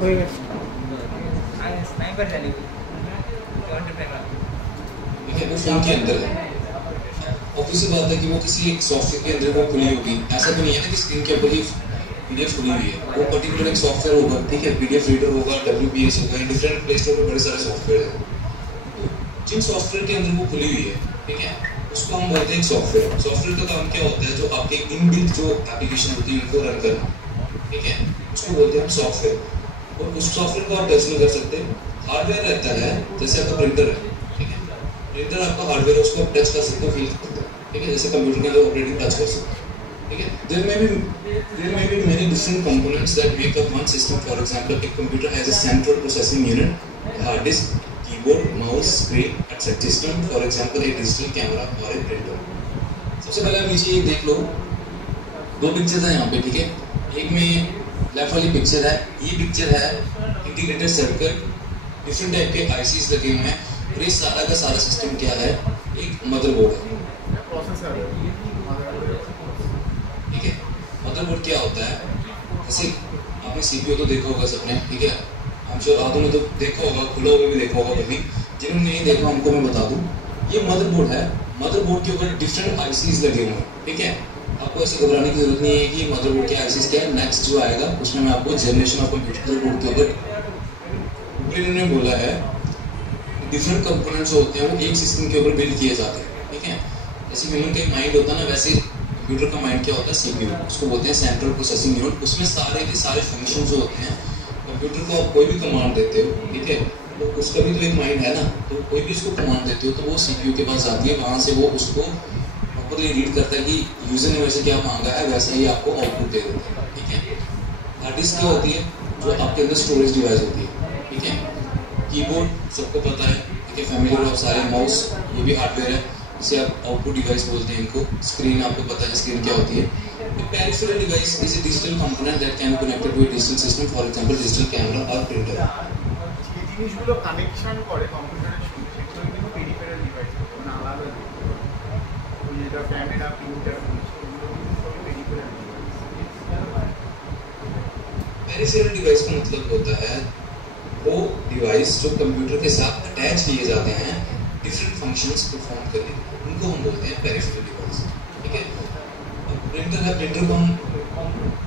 হয়ে গেছে। আমি স্নাइपर জানি कौन प्रेमा ठीक है वो फोन के अंदर है। ऑब्वियस सी बात है कि वो किसी एक सॉफ्टवेयर के अंदर वो खुली होगी। ऐसा तो नहीं है ना कि स्क्रीन के ऊपर ही पीडीएफ खुली हुई है। वो पर्टिकुलर एक सॉफ्टवेयर होगा, ठीक है, पीडीएफ रीडर होगा, WPS होगा, डिफरेंट प्ले स्टोर पर बड़े सारे सॉफ्टवेयर हैं। जिन सॉफ्टवेयर के अंदर वो खुली हुई है, ठीक है, उसको हम बोलते हैं सॉफ्टवेयर। सॉफ्टवेयर का काम क्या होता है? जो आपके इनबिल्ट जो एप्लीकेशन होती है उनको रन करना, ठीक है, उसको बोलते हैं हम सॉफ्टवेयर। और उस सॉफ्टवेयर को आप टच नहीं कर सकते। हार्डवेयर रहता है, जैसे आपका प्रिंटर है, ठीक है, प्रिंटर आपका हार्डवेयर है, उसको आप टच कर सकते हो, फील कर सकते हो, ठीक है, जैसे कंप्यूटर के अंदर ऑपरेटिंग टच कर सकते हो, ठीक है। There may be many different components that make up one system. For example, a computer has a central processing unit, a hard disk, keyboard, mouse, screen, etc. System, for example, a digital camera or a printer. सबसे पहले आप नीचे देख लो, दो pictures हैं यहाँ पे, ठीक है। एक में लेफ्ट वाली पिक्चर है, ये पिक्चर है इंटीग्रेटेड सर्किट, डिफरेंट टाइप के आईसीज लगे हुए हैं, और ये सारा का सारा सिस्टम क्या है? एक मदरबोर्ड है, प्रोसेसर है, ठीक है। मदरबोर्ड क्या होता है? जैसे आपने सीपीयू तो देखा होगा सबने, ठीक है, हम श्योर आदों ने तो देखा होगा, खुला हुआ भी देखा होगा कभी। जिन्होंने नहीं देखा उनको मैं बता दूं, ये मदरबोर्ड है। मदरबोर्ड के ऊपर डिफरेंट आईसीज लगे हुए हैं, ठीक है। आपको ऐसे घबराने की जरूरत नहीं है कि मदरबोर्ड के आईसीज क्या है। नेक्स्ट जो आएगा उसमें मैं आपको जनरेशन ऑफ कंप्यूटर बोर्ड के ऊपर इन्होंने बोला है डिफरेंट कंपोनेंट्स होते हैं, वो एक सिस्टम के ऊपर बिल्ड किए जाते हैं, ठीक है। जैसे ह्यूमन का माइंड होता है ना, वैसे कंप्यूटर का माइंड क्या होता है? सीपीयू, उसको बोलते हैं सेंट्रल प्रोसेसिंग यूनिट। उसमें सारे के सारे फंक्शन जो होते हैं, कंप्यूटर को आप कोई भी कमांड देते हो, ठीक है, तो उसका भी तो एक माइंड है ना, तो कोई भी उसको कमांड देते हो तो वो सीपीयू के पास जाती है, वहाँ से वो उसको प्रॉपरली रीड करता है कि यूजर ने वैसे क्या मांगा है, वैसे ही आपको आउटपुट दे देता है, ठीक है। हार्ड डिस्क क्या होती है? जो आपके अंदर स्टोरेज डिवाइस होती है, ठीक है। कीबोर्ड सबको पता है, ठीक है, फैमिली ऑफ सारे। माउस ये भी हार्डवेयर है, इसे आप आउटपुट डिवाइस बोलते हैं इनको। स्क्रीन आपको पता है स्क्रीन क्या होती है। Peripheral device is a digital component that can be connected to a digital system, for example digital camera और प्रिंटर। এই জিনিসগুলো কানেকশন করে কম্পিউটারের সঙ্গে, সেগুলো কিন্তু পেরিফেরাল ডিভাইস, মানে আলাদা ওই যেটা ক্যামেরা, প্রিন্টার, ওগুলো কিন্তু সবই পেরিফেরাল ডিভাইস। पेरिफेरल डिवाइस का मतलब होता है वो डिवाइस जो कंप्यूटर के साथ अटैच किए जाते हैं डिफरेंट फंक्शंस परफॉर्म करने के लिए, उनको हम बोलते हैं पेरिफेरल डिवाइस, ठीक है। अब प्रिंटर है, प्रिंटर को हम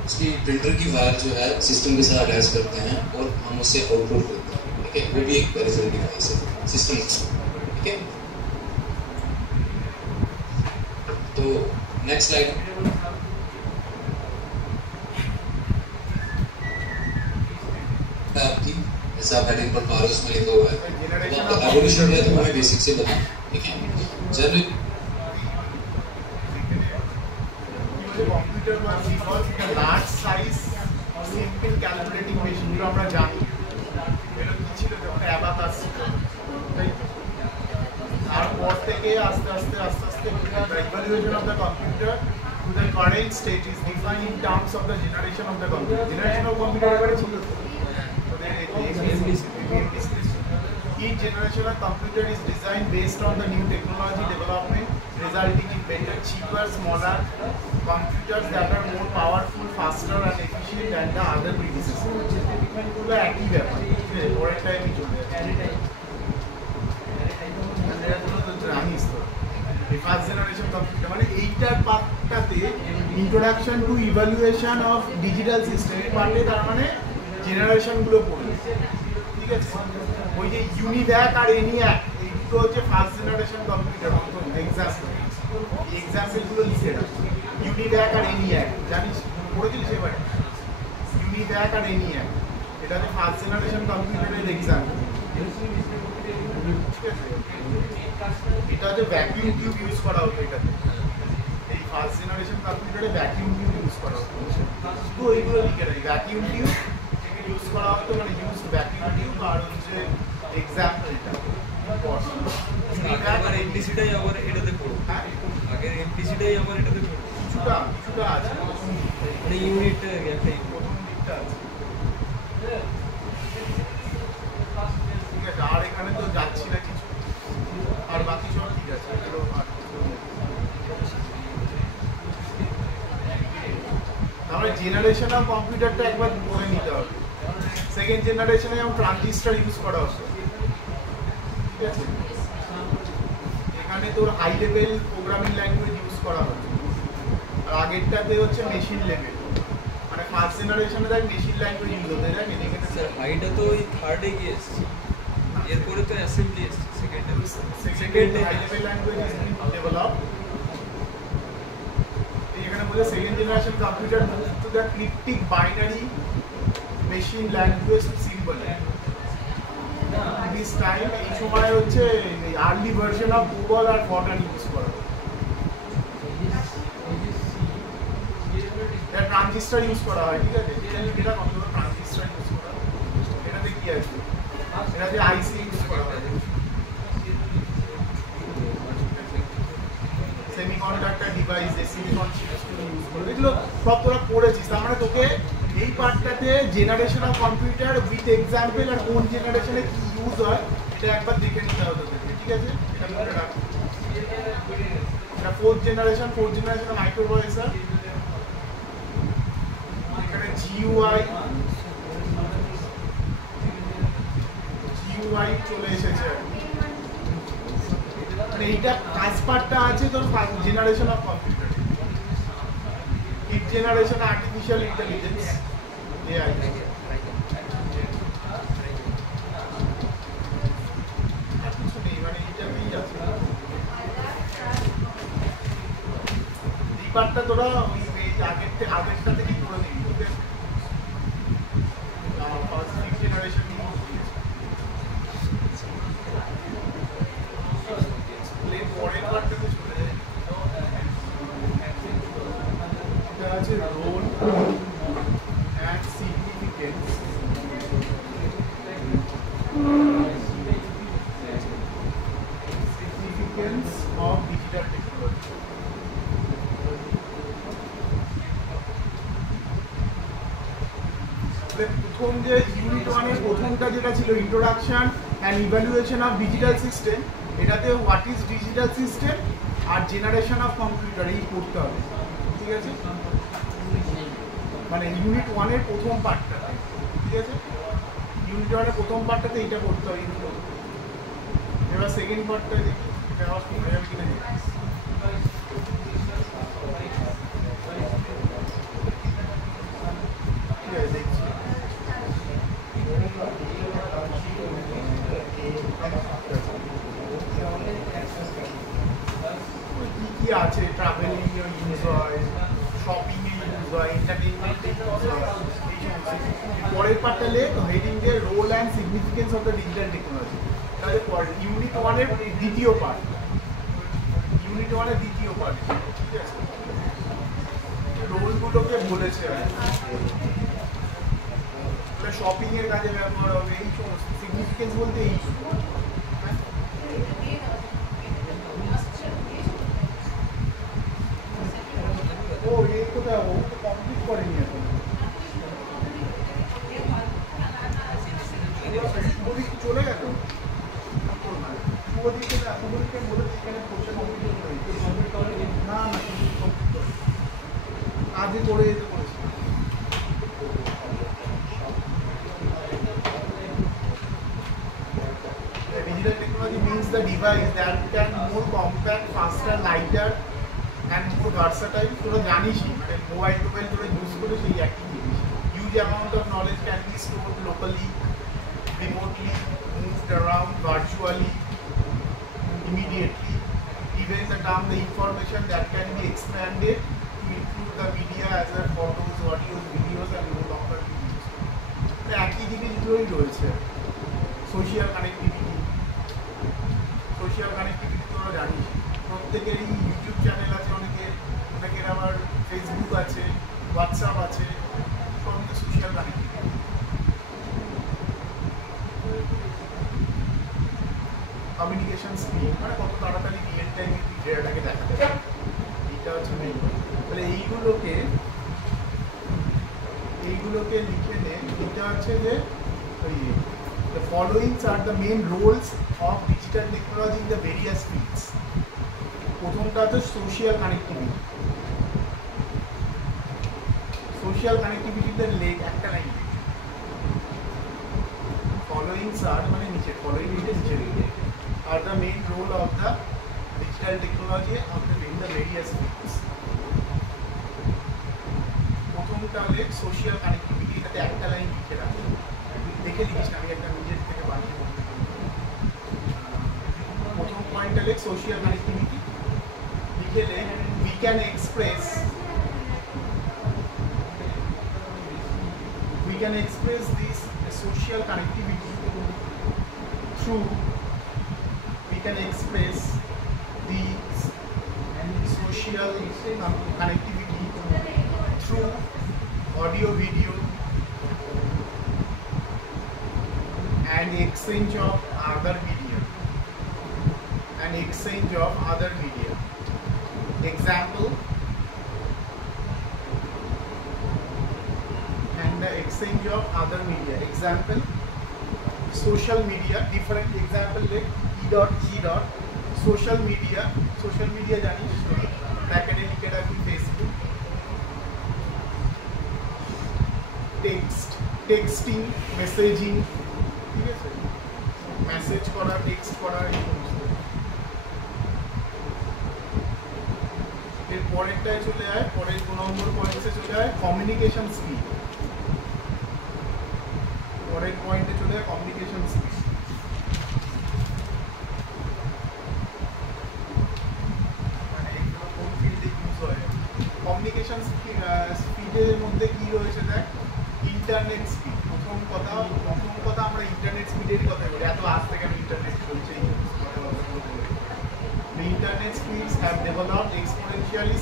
उसकी प्रिंटर की वायर जो है सिस्टम के साथ अटैच करते हैं और हम उससे आउटपुट करते हैं, ठीक है, वो भी एक पेरिफेरल डिवाइस है सिस्टम का, ठीक है। तो नेक्स्ट स्लाइड। आपकी जैसे आप हेडिंग पर पा रहे हो उसमें लिखा हुआ है, तो आपका एवोल्यूशन है तो हमें बेसिक से बताएं, ठीक है। जनरली কম্পিউটার বা default large size simple calculating মেশিনগুলো আমরা জানি, এগুলো কি ছিল? যখন অ্যাবাকাস ছিল, তারপর থেকে আস্তে আস্তে evaluation of the computer to the current state is defined in terms of the generation of the computer. Generation of computer এবারে ছিল তো each generation of computer is designed based on the new technology development, resulting in better, cheaper, smaller computers that are more powerful, faster and efficient than the other predecessors. এগুলো একই ব্যাপার, পরের টাইমই চলে যাচ্ছে। জানিস তো এই ফার্স্ট জেনারেশন কম্পিউটার মানে এইটার পার্টটাতে introduction to evaluation of digital system, এই পার্টে তার মানে জেনারেশনগুলো পড়বে, ঠিক আছে। ওই যে ইউনিভ্যাক আর এনিয়াক, এই দুটো হচ্ছে ফার্স্ট জেনারেশন কম্পিউটার। এক্সাম্পলগুলো লিখে রাখ, ইউনিভ্যাক আর এনিয়াক, জানিস পড়েছিস এবারে? ইউনিভ্যাক আর এনিয়াক এটা হচ্ছে ফার্স্ট জেনারেশন কম্পিউটারের এক্সাম্পল, ঠিক আছে। এটা হচ্ছে ভ্যাকিউম টিউব ইউজ করা হতো এটাতে, এই ফার্স্ট জেনারেশন কম্পিউটারে ভ্যাকিউম টিউব ইউজ করা হতো। শুধু ওইগুলো লিখে রাখি, ভ্যাকিউম টিউব ইউজ করা হতো, মানে ইউজ ভ্যাকিউম টিউব। আর হচ্ছে এক্সাম্পলটা আগে এমপিসিটাই আবার এটাতে পড়ো, আগে এমপিসিটাই আবার এটাতে পড়ো, কিছুটা আছে, মানে ইউনিট একটা প্রথম দিকটা আছে, ঠিক আছে। আর এখানে তো যাচ্ছি না কিছু, আর বাকি সব ঠিক আছে। তাহলে জেনারেশন অফ কম্পিউটারটা একবার পড়ে নিতে হবে। সেকেন্ড জেনারেশনে যেমন ট্রানজিস্টর ইউজ করা হতো, ঠিক আছে, এখানে তোর high level programming language use করা হতো। আর আগেরটাতে হচ্ছে মেশিন লেভেল, মানে ফার্স্ট জেনারেশনে দেখ মেশিন ল্যাঙ্গুয়েজ ইউজ হতো, দেখ এখানে স্যার হাইটা তো ওই থার্ডে গিয়ে এসছে, এরপরে তো অ্যাসেম্বলি এসছে সেকেন্ডে। Second high level language is being developed. এখানে বলে second generation computer move to the cryptic binary machine language symbol. This time এই সময় হচ্ছে আর্লি ভার্সন অফ কোবল আর ফরট্রান ইউজ করা, ট্রানজিস্টর ইউজ করা হয়, ঠিক আছে, যেটা কম্পিউটার ট্রানজিস্টর ইউজ করা হয়। এটাতে কি আছে, এটাতে আইসি ইউজ করা হয়, semiconductor device, silicon chips use করে, এগুলো সব তোরা পড়েছিস। তার মানে তোকে এই পার্টটাতে generation of computer with example আর কোন জেনারেশনে কি ইউজ হয় এটা একবার দেখে নিতে হবে তোকে, ঠিক আছে। এটা মনে রাখ, এটা ফোর্থ জেনারেশন মাইক্রো প্রসেসর। এখানে জিইউআই চলে এসেছে, মানে এইটা কাজ পার্টটা আছে তোর generation of computer. Fifth generation artificial intelligence, AI. কিছু নেই, মানে এইটাতেই আছে। এই পার্টটা তোরা ওই আগেরটা থেকেই করে দিবি, ওকে। ফার্স্ট ফিফথ জেনারেশন পরের পার্টটাতে চলে যায়। এটা আছে role and significance of digital technology. প্রথম যে ইউনিট 1 এর প্রথমটা যেটা ছিল introduction and evaluation of digital system, এটাতে হোয়াট ইজ ডিজিটাল সিস্টেম আর জেনারেশন অফ কম্পিউটার এই পড়তে হবে, ঠিক আছে, মানে ইউনিট 1 এর প্রথম পার্টটাতে, ঠিক আছে। ইউনিট 1 এর প্রথম পার্টটাতে এইটা পড়তে হবে। এবার সেকেন্ড পার্টটা দেখি এটা আবার পড়ে যাবে কিনা, ঠিক আছে, দেখছি। কি কি আছে, ট্রাভেলিং ইউজ হয়, শপিং এ ইউজ হয়, এন্টারটেইনমেন্ট এ ইউজ হয়, এই সমস্ত। পরের পার্টটা লেখ হেডিং দিয়ে role and significance of the digital technology. তাহলে ইউনিট 1 এর দ্বিতীয় পার্ট, ইউনিট 1 এর দ্বিতীয় পার্ট, ঠিক আছে। রোলগুলোকে বলেছে শপিং এর কাজে ব্যবহার হবে, এই সমস্ত। সিগনিফিকেন্স বলতে এই ও এই কোথায় ও তো কমপ্লিট করেনি এখন। শুভদীপ চলে গেল, শুভদীপকে বলে এখানে কোশ্চেন কমপ্লিট করে না আজই করে যেতে বলেছি। Digital technology means the device that can more compact, faster, lighter and more versatile. তোরা জানিসই, মানে মোবাইল তোরা ইউজ করে সেই একই জিনিস। Huge amount of knowledge can be stored locally, remotely, moved around virtually, immediately. Even the term the information that can be expanded to include the media as well, photos, audios, videos and no longer be used. একই জিনিসগুলোই রয়েছে। Social connectivity, তোরা জানিস প্রত্যেকেরই YouTube channel আছে, অনেকের আবার Facebook আছে, হোয়াটসঅ্যাপ আছে, সব সোশ্যাল কানেক্টিভিটি। কমিউনিকেশন স্পিড, মানে কত তাড়াতাড়ি রিয়েল টাইমে ডেটাটাকে দেখাতে পারে, এইটা হচ্ছে মেইন। তাহলে এইগুলোকে লিখে নে। এটা হচ্ছে যে the following are the main roles of digital technology in the various fields. প্রথমটা হচ্ছে সোশ্যাল কানেক্টিভিটি। সোশ্যাল কানেক্টিভিটিতে লেখ একটা লাইন, these are মানে নিচে following নিচে দিকে are the main role of the digital technology in the various fields. প্রথমটা হলে সোশ্যাল কানেক্টিভিটি, এটাতে একটা লাইন লিখে রাখো, দেখে লিখিস না, আমি একটা নিজের থেকে বানিয়ে বলতে পারি। প্রথম পয়েন্ট হলে সোশ্যাল কানেক্টিভিটি লিখেলে we can express this social connectivity through audio, video and exchange of other media. Example, and the exchange of other media. Example, social media, different example like E.G. social media জানিস ব্র্যাকেটে লিখে রাখবি Facebook, texting, messaging, ঠিক আছে, message করা, text করা, এই সমস্ত। এর পরেরটায় চলে যায়, পরের 2 নম্বর পয়েন্টে চলে যায় কমিউনিকেশন স্কিল। পরের পয়েন্টে চলে যায় কমিউনিকেশন স্কিল। মানে এগুলো কোন ফিল্ডে ইউজ হয়? কমিউনিকেশন স্পিডের মধ্যে কি রয়েছে দেখ, ইন্টারনেট স্পিড। প্রথম কথা আমরা ইন্টারনেট স্পিডেরই কথা বলি, এত আজ থেকে ইন্টারনেট চলছে। The internet speeds have developed exponentially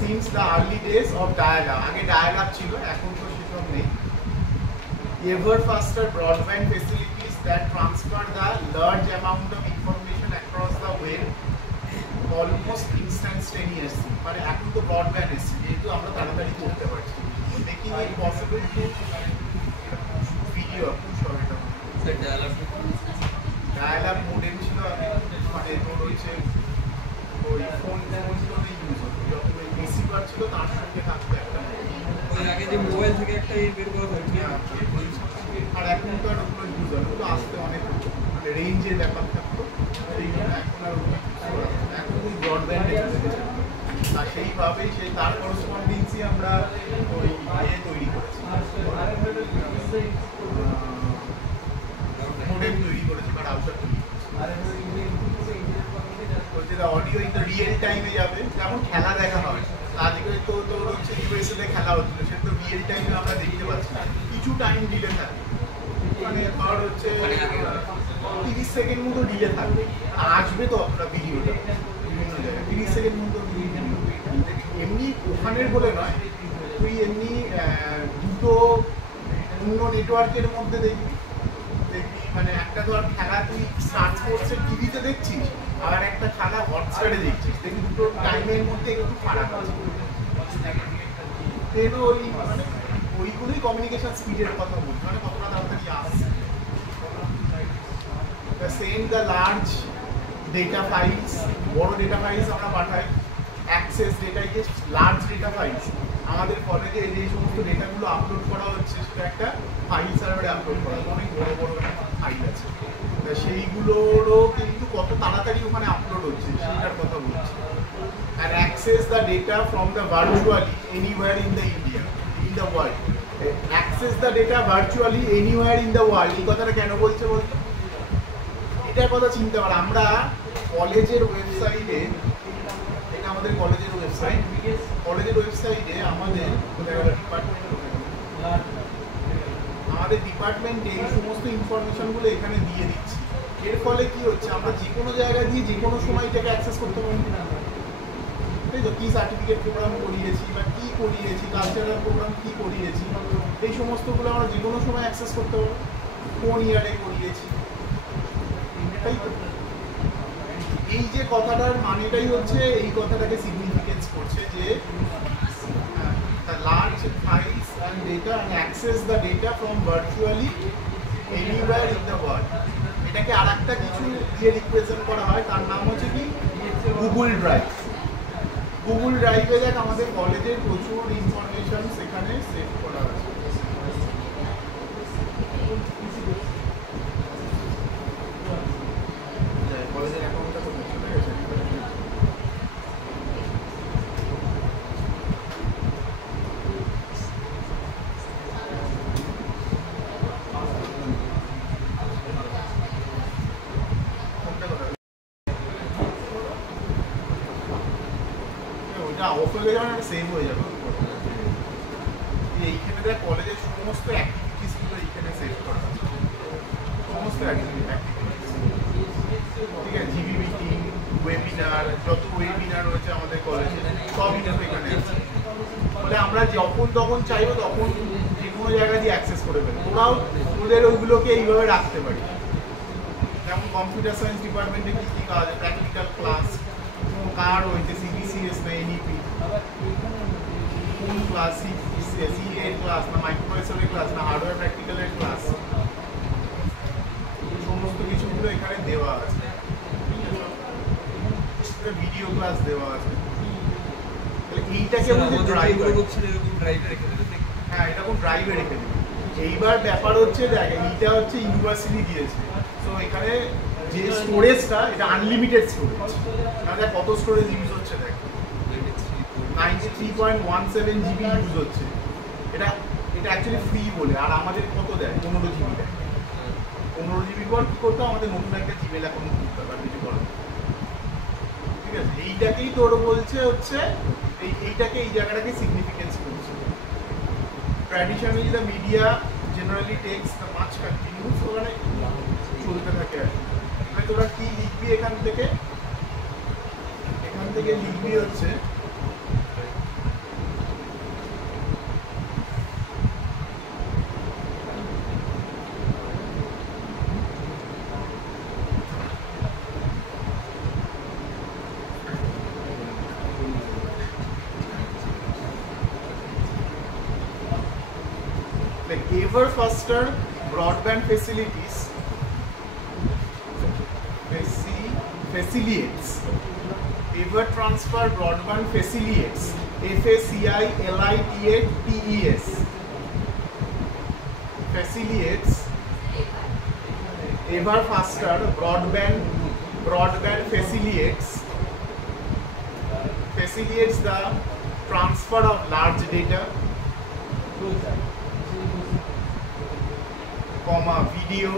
since the early days of dial-up. আগে dial-up ছিল, এখন তো সেসব নেই। Ever faster broadband facilities that transfer the large amount of information across the web almost instantaneously. মানে এখন তো ব্রডব্যান্ড এসেছে, যেহেতু আমরা তাড়াতাড়ি করতে পারছি, making it possible to video push হবে। ডায়াল-আপ মোডেম ছিল, মানে তোর হচ্ছে ওই ফোনগুলোতে ইউজ হতো, যখন ওই রিসিভার ছিল তার সঙ্গে থাকতো একটা, ওই আগে যে মোবাইল থেকে একটা বের করা হতো। আর এখন তো আর ওগুলো ইউজ হয়, ওগুলো আসতে অনেক মানে রেঞ্জের ব্যাপার থাকতো, সেই জন্য এখন আর এখন ওই ব্রডব্যান্ডে চলে গেছে। আর সেইভাবেই তার করসপন্ডেন্সি আমরা ওই তৈরি করেছি, মোডেম তৈরি করেছি বা রাউটার তৈরি করেছি। অডিও ইন রিয়েল টাইমে যাবে, যেমন খেলা দেখা হয়, আজকে তো তোর হচ্ছে ইউএসএতে খেলা হচ্ছিল, সে তো রিয়েল টাইমে আমরা দেখতে পাচ্ছি, কিছু টাইম ডিলে থাকে, মানে ধর হচ্ছে 30 সেকেন্ড মতো ডিলে থাকবে, আসবে তো আপনারা ভিডিওটা বিভিন্ন জায়গায় 30 সেকেন্ড মতো ভিডিও। এমনি ওখানের বলে নয়, তুই এমনি দুটো অন্য নেটওয়ার্কের মধ্যে দেখবি, মানে একটা ধর খেলা তুই সার্চ করছে টিভিতে দেখছিস, আর একটা খেলা হটস্টারে দেখছিস, দেখবি দুটো টাইমের মধ্যে একটু ফারাক আছে। ওই মানে ওইগুলোই কমিউনিকেশন স্পিডের কথা বলছি, মানে কতটা তাড়াতাড়ি আসছে। Same the large data files, বড় ডেটা ফাইলস আমরা পাঠাই, অ্যাক্সেস ডেটা, যে লার্জ ডেটা ফাইলস আমাদের কলেজে যে সমস্ত ডেটাগুলো আপলোড করা হচ্ছে, সেটা একটা ফাইল সার্ভারে আপলোড করা, অনেক বড় বড় ফাইল আছে, সেইগুলোরও কিন্তু কত তাড়াতাড়ি ওখানে আপলোড হচ্ছে সেইটার কথা বলছি। আর access the data from the virtually anywhere in the world, access the data virtually anywhere in the world, এই কথাটা কেন বলছে বলতো? এটার কথা চিন্তা কর, আমরা কলেজের ওয়েবসাইটে, এটা আমাদের কলেজের ওয়েবসাইটে আমাদের ডিপার্টমেন্টে এই সমস্ত ইনফরমেশনগুলো এখানে দিয়ে দিচ্ছি। এর ফলে কি হচ্ছে, আমরা যে কোনো জায়গা দিয়ে যে কোনো সময় এটাকে অ্যাক্সেস করতে পারি, তাই তো? কি সার্টিফিকেট প্রোগ্রাম করিয়েছি বা কি করিয়েছি, কালচারাল প্রোগ্রাম কি করিয়েছি, এই সমস্তগুলো আমরা যে কোনো সময় অ্যাক্সেস করতে পারবো, কোন ইয়ারে করিয়েছি, তাই তো? এই যে কথাটার মানেটাই হচ্ছে, এই কথাটাকে সিগনিফিকেন্স করছে যে the large files and data and access the data from virtually anywhere in the world. এটাকে আরেকটা কিছু দিয়ে রিপ্রেজেন্ট করা হয়, তার নাম হচ্ছে কি গুগল ড্রাইভ। গুগল ড্রাইভে দেখ আমাদের কলেজের প্রচুর ইনফরমেশন সেখানে সেভ করা আছে। করে গেলে মানে সেভ হয়ে যাবে। এইখানে দেখ কলেজের সমস্ত অ্যাক্টিভিটিসগুলো এইখানে সেভ করা আছে, সমস্ত অ্যাক্টিভিটিস, ঠিক আছে, জিবি মিটিং, ওয়েবিনার, যত ওয়েবিনার রয়েছে আমাদের কলেজে সব কিন্তু এখানে আছে। ফলে আমরা যখন তখন চাইবো তখন যে কোনো জায়গা দিয়ে অ্যাক্সেস করে ফেলবো। ওরাও ওদের ওইগুলোকে এইভাবে রাখতে পারি। যেমন কম্পিউটার সায়েন্স ডিপার্টমেন্টে কী কী কাজ, প্র্যাকটিক্যাল ক্লাস কার রয়েছে, সিবিসিএস না এনইপি, কোন ক্লাস, সিএ ক্লাস না মাইক্রোপ্রসেসরের ক্লাস না হার্ডওয়্যার প্র্যাকটিক্যালের ক্লাস, সমস্ত কিছুগুলো এখানে দেওয়া আছে। ভিডিও ক্লাস দেওয়া আছে। এইটাকে বলছে ড্রাইভার। হ্যাঁ, এটা কোন ড্রাইভে রেখে দেবে। এইবার ব্যাপার হচ্ছে দেখ, এইটা হচ্ছে ইউনিভার্সিটি দিয়েছে, তো এখানে যে স্টোরেজটা এটা আনলিমিটেড স্টোরেজ। তাহলে কত স্টোরেজ ইউজ হচ্ছে দেখ, 93.17 জিবি ইউজ হচ্ছে। এটা অ্যাকচুয়ালি ফ্রি বলে, আর আমাদের কত দেয়, 15 জিবি দেয়। 15 জিবি পর কী করতে আমাদের নতুন একটা জিমেল অ্যাকাউন্ট খুলতে হবে, আর কিছু করার। ঠিক আছে, এইটাকেই তোর বলছে হচ্ছে এইটাকে এই জায়গাটাকে সিগনিফিকেন্স করছে। Traditionally the media generally text the much continuous, ওখানে চলতে থাকে আর কি। মানে তোরা কি লিখবি এখান থেকে লিখবি হচ্ছে like ever faster broadband facilities facilitates ever transfer broadband facilitates FACILITATES facilitates ever faster broadband facilitates the transfer of large data, video,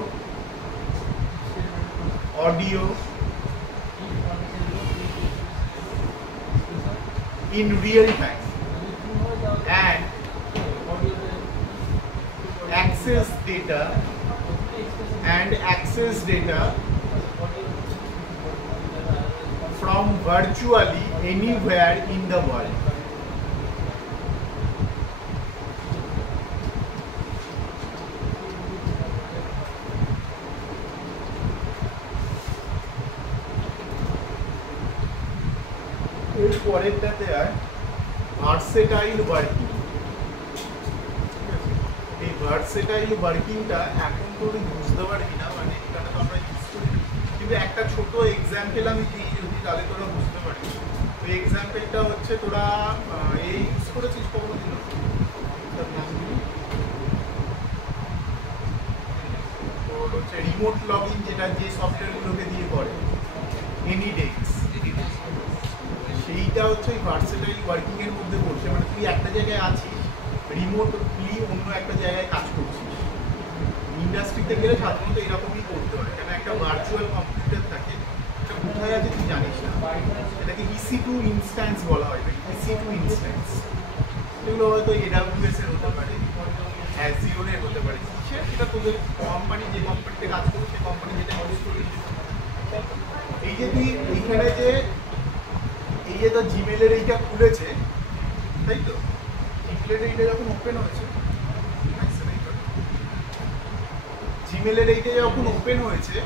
audio in real time and access data from virtually anywhere in the world. এর পরেরটাতে আর versatile working. এই versatile ওয়ার্কিংটা এখন তো বুঝতে পারবি না, মানে এখানে তো আমরা ইউজ করি, কিন্তু একটা ছোট এক্সাম্পল আমি দিই যদি, তাহলে তোরা বুঝতে পারবি। ওই এক্সাম্পলটা হচ্ছে তোরা এই ইউজ করেছিস কখনো দিন, তোর হচ্ছে রিমোট লগইন, যেটা যে সফটওয়্যারগুলোকে দিয়ে করে এনিডেক্স, সেইটা হচ্ছে ওই ভার্সেটাইল ওয়ার্কিং এর মধ্যে পড়ছে। মানে তুই একটা জায়গায় আছিস, রিমোটলি অন্য একটা জায়গায় কাজ করছিস। ইন্ডাস্ট্রিতে গেলে সাধারণত এরকমই করতে হয়, কেন একটা ভার্চুয়াল কম্পিউটার থাকে, এটা কোথায় আছে তুই জানিস না, এটাকে EC2 ইনস্ট্যান্স বলা হয়। EC2 ইনস্ট্যান্স এগুলো হয়তো AWS এর হতে পারে, Azure এর হতে পারে, সেটা তোদের কোম্পানি যে কোম্পানিতে কাজ করবে সেই কোম্পানি যেটা ইউজ করবে। এই যে তুই এইখানে যে তো জিমেলের এইটা খুলেছে, তাই তো, জিমেলের এইটা যখন ওপেন হয়েছে,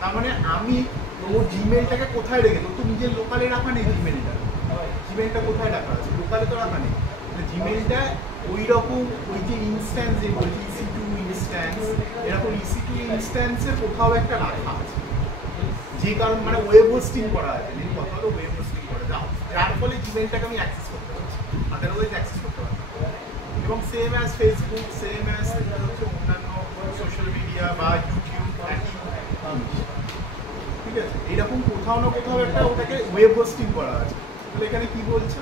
তার মানে আমি তোর জিমেলটাকে কোথায় রেখে, তোর তো নিজের লোকালে রাখা নেই জিমেলটা কোথায় রাখা আছে, লোকালে তো রাখা নেই। জিমেলটা ওই রকম ওই যে ইনস্ট্যান্স যে বলছি EC2 ইনস্ট্যান্স, এরকম EC2 ইনস্ট্যান্সের কোথাও একটা রাখা আছে, যে কারণ মানে ওয়েব হোস্টিং করা আছে, কথা হলো ওয়েব হোস্টিং করা, যার ফলে জিমেলটাকে আমি অ্যাক্সেস করতে পারছি, আদারওয়াইজ অ্যাক্সেস করতে পারছি। এবং same as Facebook, same as হচ্ছে অন্যান্য সোশ্যাল মিডিয়া বা ইউটিউব, ঠিক আছে, এরকম কোথাও না কোথাও একটা ওটাকে ওয়েব হোস্টিং করা আছে। তাহলে এখানে কি বলছে,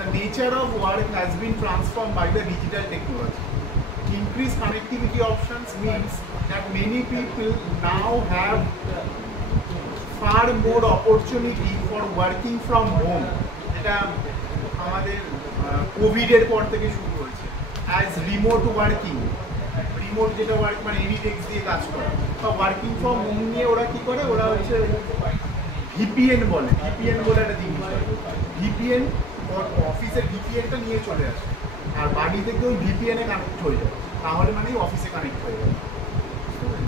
the nature of work has been transformed by the digital technology. Increased connectivity options means that many people now have far more opportunity for working from home. এটা আমাদের কোভিডের পর থেকে শুরু হয়েছে অ্যাজ রিমোট ওয়ার্কিং। রিমোট যেটা work মানে any desk দিয়ে কাজ করা বা ওয়ার্কিং ফ্রম হোম নিয়ে ওরা কি করে, ওরা হচ্ছে ভিপিএন বলে, ভিপিএন বলে একটা জিনিস। ভিপিএন অফিসের ভিপিএনটা নিয়ে চলে আসে আর বাড়ি থেকে ওই ভিপিএনে কানেক্ট হয়ে যায়, তাহলে মানে অফিসে কানেক্ট হয়ে যাবে।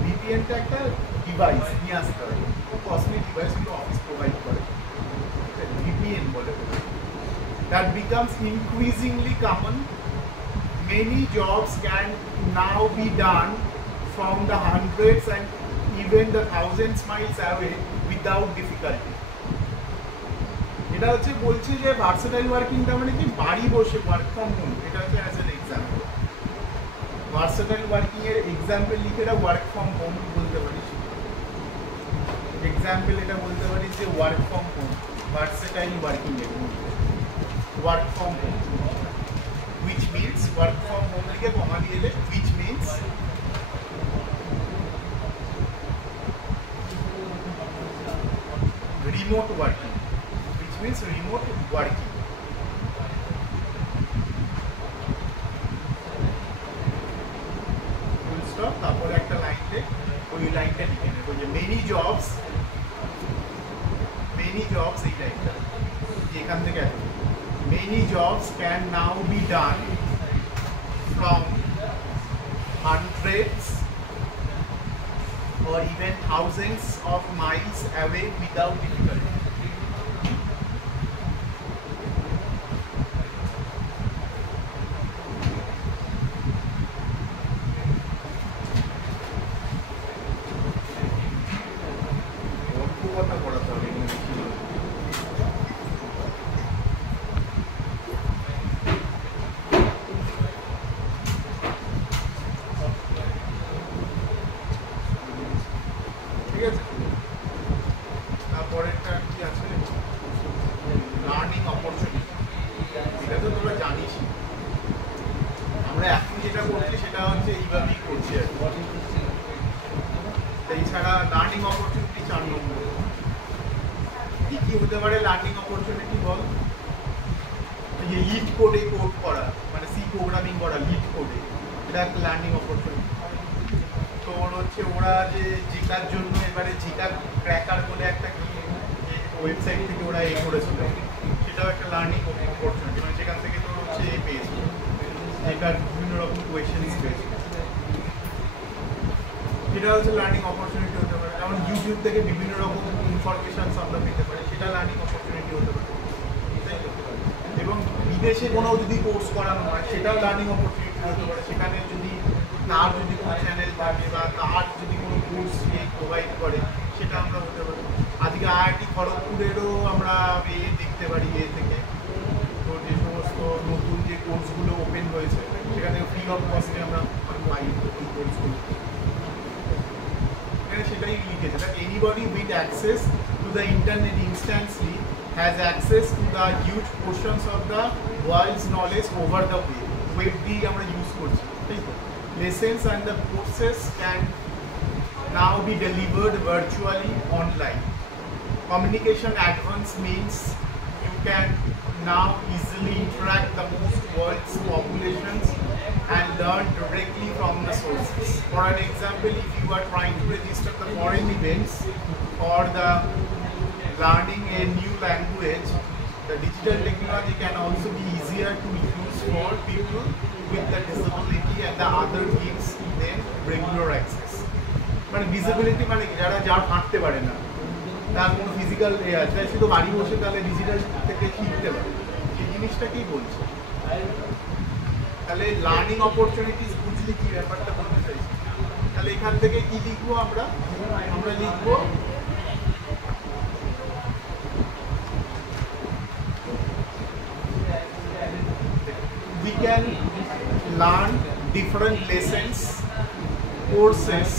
ভিপিএনটা একটা ডিভাইস নিয়ে আসতে হবে, খুব কস্টলি ডিভাইস, কিন্তু অফিস প্রোভাইড করে, ভিপিএন বলে। That becomes increasingly common. Many jobs can now be done from the hundreds and even the thousands miles away without difficulty. এটা হচ্ছে বলছে যে ভার্সেটাইল ওয়ার্কিংটা মানে কি বাড়ি বসে ওয়ার্ক ফ্রম হোম, এটা হচ্ছে as an example. Versatile working এর এক্সাম্পল লিখে এটা ওয়ার্ক ফ্রম হোম বলতে পারিস। এক্সাম্পল এটা বলতে পারিস যে work from home, versatile working এর work from home, which means work from home লিখে কমা দিয়ে দিলে which means remote working, which means remote working. Full stop, তারপরে একটা লাইন দে, ওই লাইনটা লিখে নেব যে many jobs এই লাইনটা এখান থেকে আসবে। Many jobs can now be done from hundreds or even thousands of miles away without difficulty. তারপরেরটা কি আছে, লার্নিং অপরচুনিটি। এটা তো তোমরা জানিস, আমরা এখন যেটা করছি সেটা হচ্ছে এইভাবেই করছি আর এছাড়া লার্নিং অপরচুনিটি 4 নম্বর কি কি হতে পারে। লার্নিং অপরচুনিটি বল, যে লিড কোডে কোড করা, মানে সি প্রোগ্রামিং করা লিড কোডে, এটা একটা লার্নিং অপরচুনিটি। তোর হচ্ছে ওরা যে জিকার জন্য এবারে জিকা ক্র্যাকার বলে একটা ওয়েবসাইট থেকে ওরা করেছিল, সেটাও একটা লার্নিং অপরচুনিটি, মানে সেখান থেকে তোর হচ্ছে পেয়েছে জিকার বিভিন্ন রকম কোয়েশ্চেনিং পেয়েছে, সেটা হচ্ছে লার্নিং অপরচুনিটি হতে পারে। যেমন ইউটিউব থেকে বিভিন্ন রকম ইনফরমেশনস আমরা পেতে পারি, সেটা লার্নিং অপরচুনিটি হতে পারে। এবং বিদেশে কোনো যদি কোর্স করানো হয় সেটাও লার্নিং অপরচুনিটি হতে পারে। সেখানে যদি তার যদি কোনো চ্যানেল থাকে বা তার যদি কোনো কোর্স প্রোভাইড করে, সেটা আমরা হতে পারি। আজকে IIT খড়গপুরেরও আমরা দেখতে পারি থেকে তো যে সমস্ত নতুন যে কোর্সগুলো ওপেন হয়েছে সেখানে ফ্রি অফ কস্টে আমরা পাই নতুন কোর্সগুলো, এখানে সেটাই লিখেছে that anybody with access to the internet instantly has access to the huge portions of the world's knowledge over the web. Web দিয়ে আমরা ইউজ করছি, ঠিক আছে? Lessons and the courses can now be delivered virtually online. Communication advance means you can now easily interact the most world's populations and learn directly from the sources. For an example, if you are trying to register the foreign events or the learning a new language, the digital technology can also be easier to use for people with the disability and the other gives them regular access. মানে disability মানে যারা হাঁটতে পারে না, তার কোনো physical আছে, শুধু বাড়ি বসে তাহলে ডিজিটাল থেকে শিখতে পারে, এই জিনিসটাকেই বলছে। তাহলে লার্নিং অপরচুনিটিস বুঝলি কি ব্যাপারটা বলতে চাইছি। তাহলে এখান থেকে কি লিখবো আমরা লিখবো we can learn different lessons, courses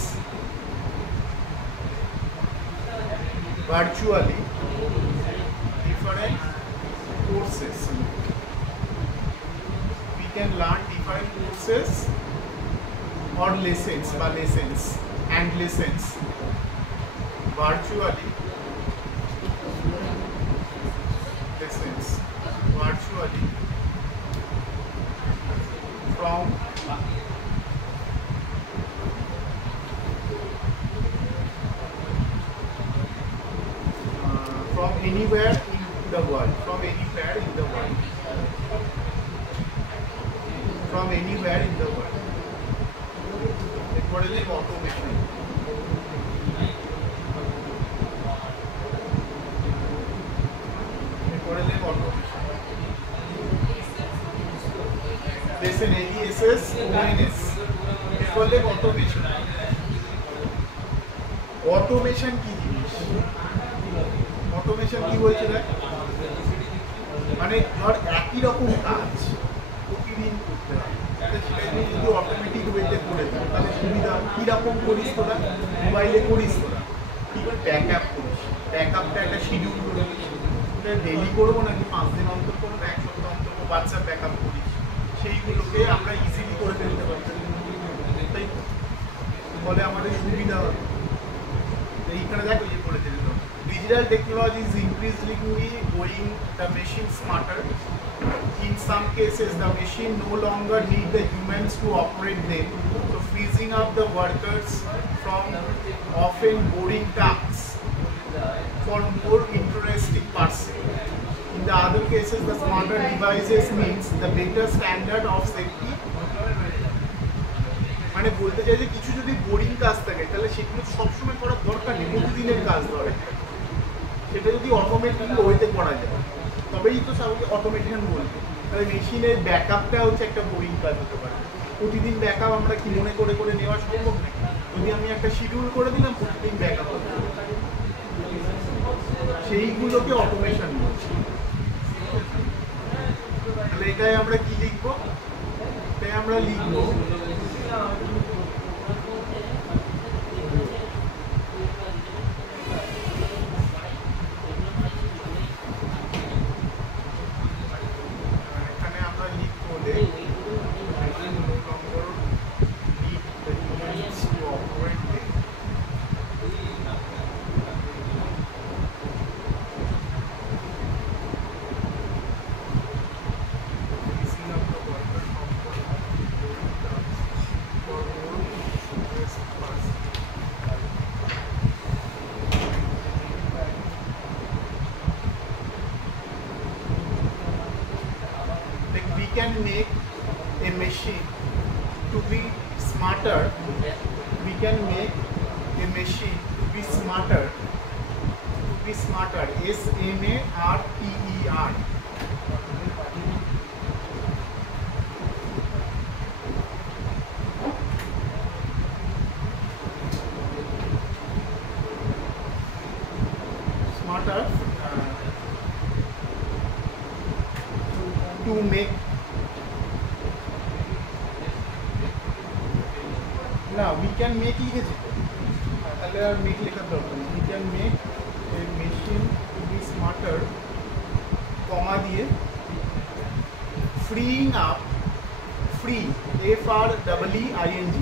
virtually, different courses. We can learn different courses or lessons virtually from anywhere in the world, from anywhere in the world, from anywhere in the world. What is it? Automation. What is it? Automation. Listen, LESS, ONS. It's called automation. Automation কি জিনিস? Automation কি বলছে দেখ, মানে ধর একই রকম কাজ প্রতিদিন করতে হয়, সেটা যদি অটোমেটিক ওয়েতে করে দেয় তাহলে সুবিধা। কীরকম করিস তোরা? মোবাইলে করিস তোরা, কী করে ব্যাক আপ করিস, ব্যাক আপটা একটা শিডিউল করে দিস, ওটা ডেলি করবো নাকি 5 দিন অন্তর করবো, 1 সপ্তাহ অন্তর হোয়াটসঅ্যাপ ব্যাক আপ করিস, সেইগুলোকে আমরা ইজিলি করে ফেলতে পারি, তাই ফলে আমাদের সুবিধা হবে। এইখানে দেখ ওই যে করে দিল, digital technology is increasingly going the machine smarter. In some cases, the machine no longer need the humans to operate them, so freezing up the workers from often boring tasks for more interesting pursuits. In the other cases, the smarter devices means the better standard of safety. মানে বলতে চাই যে কিছু যদি boring কাজ থাকে তাহলে সেগুলো সবসময় করার দরকার নেই, প্রতিদিনের কাজ ধরে সেটা যদি অটোমেটিক ওয়েতে করা যায় তবেই তো সবাইকে অটোমেশন বলবে। তাহলে মেশিনের ব্যাকআপটা হচ্ছে একটা বোরিং কাজ হতে পারে। প্রতিদিন ব্যাকআপ আমরা কি মনে করে করে নেওয়া সম্ভব নেই, যদি আমি একটা শিডিউল করে দিলাম প্রতিদিন ব্যাকআপ হতে, সেইগুলোকে অটোমেশন বলছি। তাহলে এটাই আমরা কি লিখবো? এটাই আমরা লিখবো can make a machine to be smarter. We can make a machine to be smarter. To be smarter. SMARTER. Smarter. To make. Now we can make লিখেছি, তাহলে আর মেক লেখার দরকার নেই। We can make a machine to be smarter, কমা দিয়ে freeing up, free, FREEING,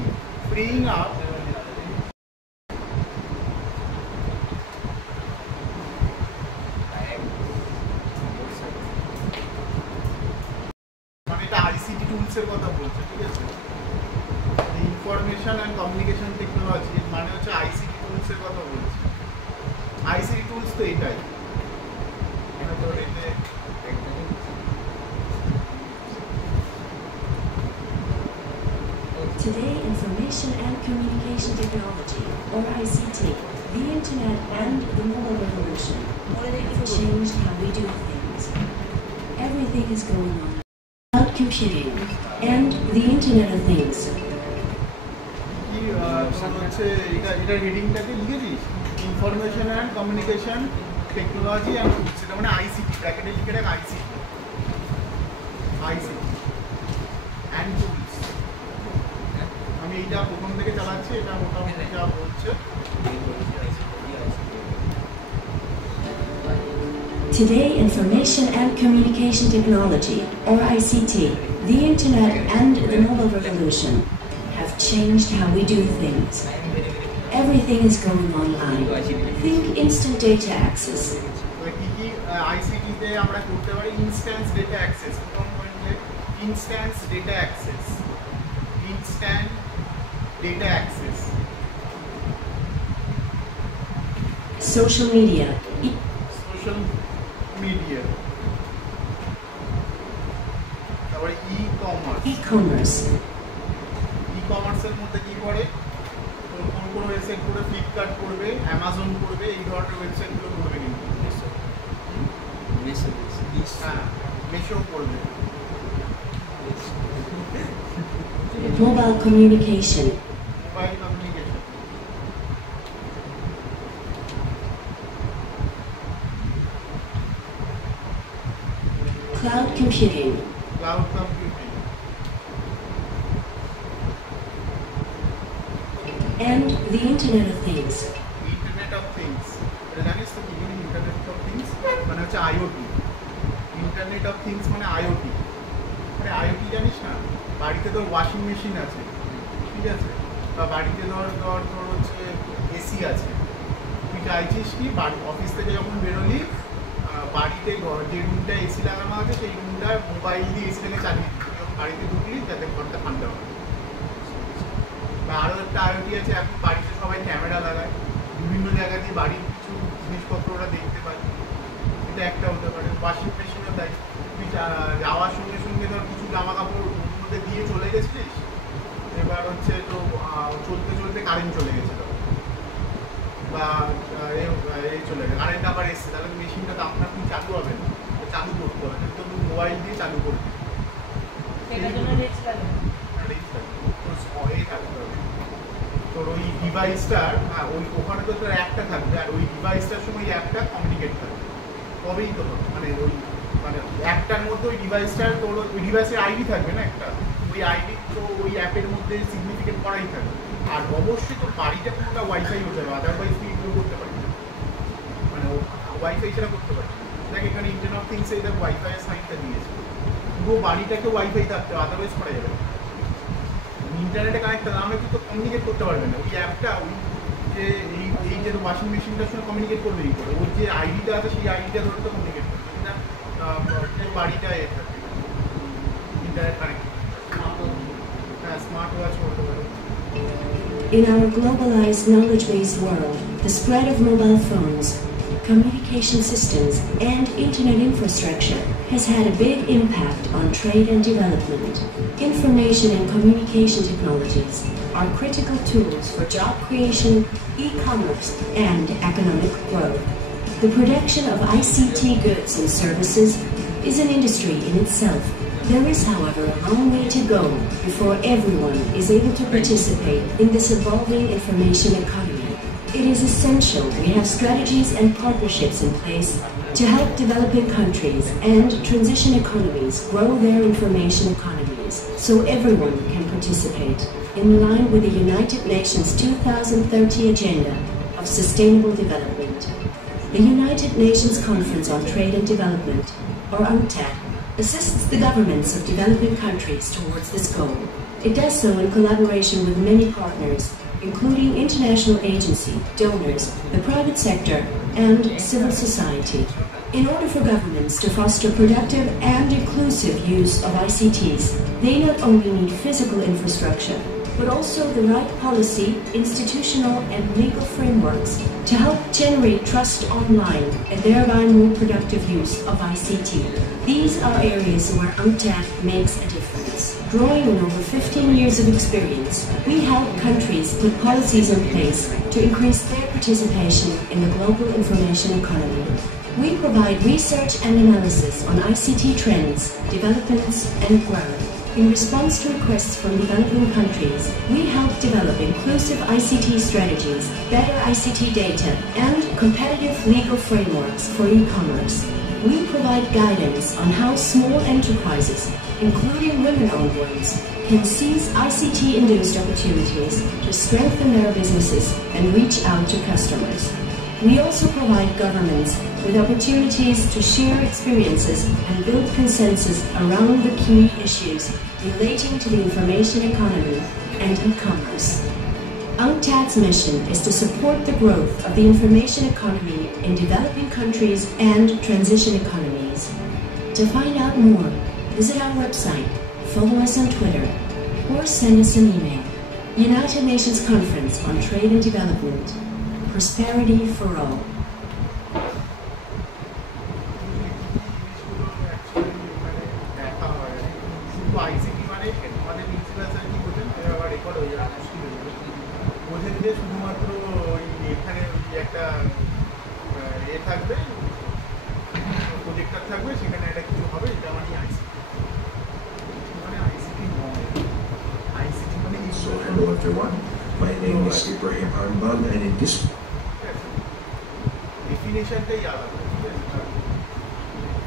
freeing up মানে এটা ICT টুলসের কথা বলছে, ঠিক আছে? ইনফরমেশন অ্যান্ড কমিউনিকেশন টেকনোলজি মানে হচ্ছে আইসিটি টুলসের কথা বলছি। আইসিটি টুলস তো এটাই, Today, information and communication technology, or ICT, the internet and the mobile revolution have changed how we do things. Everything is going on. Cloud computing and the Internet of Things. হচ্ছে এটা হেডিংটাকে লিখেছিস, information and communication technology and tools, সেটা মানে ICT, ব্র্যাকেটে লিখে রাখ ICT and tools. আমি এইটা প্রথম থেকে চালাচ্ছি, এটা মোটামুটি যা বলছে। Today, information and communication technology, or ICT, the Internet and the mobile revolution have changed how we do things. Everything is going online. Think instant data access. আইসিটিতে আমরা করতে পারি ইনস্ট্যান্স ডেটা অ্যাক্সেস, প্রথম পয়েন্টে instance data access. instant data access. Social media. Social media. তারপরে e-commerce. E-commerce. E-commerce এর মধ্যে কি পড়ে? কোন ওয়েবসাইট করে ফ্লিপকার্ট করবে, অ্যামাজন করবে, এই ধরনের ওয়েবসাইটগুলো করবে কিন্তু হ্যাঁ মেশো করবে। Mobile communication. Mobile communication, Cloud computing. Cloud computing, And the Internet of Things. Internet of things. এটা জানিস তো কি ইন্টারনেট অফ থিংস মানে হচ্ছে আইওটি। ইন্টারনেট অফ থিংস মানে আইওটি। মানে আইওটি জানিস না, বাড়িতে তোর ওয়াশিং মেশিন আছে, ঠিক আছে, বা বাড়িতে ধর হচ্ছে এসি আছে, তুই চাইছিস কি অফিস থেকে যখন বেরোলি বাড়িতে যে রুমটা এসি লাগানো আছে সেই রুমটা মোবাইল দিয়ে এসিটাকে চালিয়ে দিচ্ছি, যখন বাড়িতে ঢুকলি যাতে ঘরটা ঠান্ডা হয়। বা আরও একটা আইওটি আছে, এখন বাড়িতে সবাই ক্যামেরা লাগায়, বিভিন্ন জায়গা দিয়ে বাড়ির কিছু জিনিসপত্র ওরা দেখতে পায়, এটা একটা হতে পারে। ওয়াশিং মেশিনও তাই, তুই যাওয়ার সঙ্গে সঙ্গে ধর কিছু জামা কাপড় মধ্যে দিয়ে চলে গেছিলিস, এবার হচ্ছে তো চলতে চলতে কারেন্ট চলে গেছিলো বা এই চলে গেছে, কারেন্ট আবার এসছে, তাহলে মেশিনটা তো আপনার তুমি চালু হবে না, চালু করতে হবে, কিন্তু তুমি মোবাইল দিয়ে চালু করবে, তোর ওই ডিভাইসটার ওই ওখানে তো তোর অ্যাপটা থাকবে, আর ওই ডিভাইসটার সময় অ্যাপটা কমিউনিকেট থাকবে, তবেই তো হবে। মানে ওই অ্যাপটার মধ্যে ওই ডিভাইসটার তোর ওই ডিভাইসের আইডি থাকবে না একটা, ওই আইডি তো ওই অ্যাপের মধ্যে সিগনিফিকেট করাই থাকবে। আর অবশ্যই তোর বাড়িটা কোনোটা ওয়াইফাই হতে হবে, আদারওয়াইজ তুই এগুলো করতে পারবি না, মানে ওয়াইফাই ছাড়া করতে পারবি না। দেখ এখানে ইন্টারনেট অফ থিংসে এটা ওয়াইফাইয়ের সাইনটা দিয়েছে, পুরো বাড়িটাকে ওয়াইফাই থাকতে হবে, আদারওয়াইজ করা যাবে না। ইন্টারনেটে কানেক্ট না হলে তো কমিউনিকেট করতে পারবে না, ওই অ্যাপটা ওই যে এই যে ওয়াশিং মেশিনটার সঙ্গে কমিউনিকেট করবে এই করে, ওর যে আইডিটা আছে সেই আইডিটা ধরে তো কমিউনিকেট করবে, যেটা পুরো বাড়িটা থাকবে ইন্টারনেট কানেক্ট। হ্যাঁ স্মার্ট ওয়াচ হতে পারে। In our globalized knowledge-based world, the spread of mobile phones, communication systems, and internet infrastructure has had a big impact on trade and development. Information and communication technologies are critical tools for job creation, e-commerce, and economic growth. The production of ICT goods and services is an industry in itself. There is, however, a long way to go before everyone is able to participate in this evolving information economy. It is essential we have strategies and partnerships in place to help developing countries and transition economies grow their information economies so everyone can participate in line with the United Nations 2030 Agenda of Sustainable Development. The United Nations Conference on Trade and Development, or UNCTAD, assists the governments of developing countries towards this goal. It does so in collaboration with many partners, including international agencies, donors, the private sector, and civil society. In order for governments to foster productive and inclusive use of ICTs, they not only need physical infrastructure, but also the right policy, institutional, and legal frameworks to help generate trust online and thereby more productive use of ICT. These are areas where UNCTAD makes a difference. Drawing on over 15 years of experience, we help countries put policies in place to increase their participation in the global information economy. We provide research and analysis on ICT trends, developments, and growth. In response to requests from developing countries, we help develop inclusive ICT strategies, better ICT data, and competitive legal frameworks for e-commerce. We provide guidance on how small enterprises, including women-owned ones, can seize ICT-induced opportunities to strengthen their businesses and reach out to customers. We also provide governments with opportunities to share experiences and build consensus around the key issues relating to the information economy and e-commerce. UNCTAD's mission is to support the growth of the information economy in developing countries and transition economies. To find out more, visit our website, follow us on Twitter, or send us an email. United Nations Conference on Trade and Development. Prosperity for all. ICT মানে আমাদের influencer কি বোঝেন আবার record হয়ে যাবে মুশকিল হয়ে যাবে বোঝেন যে শুধুমাত্র ওই এখানে ওই একটা থাকবে প্রজেক্টর থাকবে সেখানে একটা কিছু হবে এটা মানে আইসিটি নয় আইসিটি মানে So hello everyone, my name is Ibrahim Armbal and in this ডেফিনেশনটাই আলাদা ঠিক আছে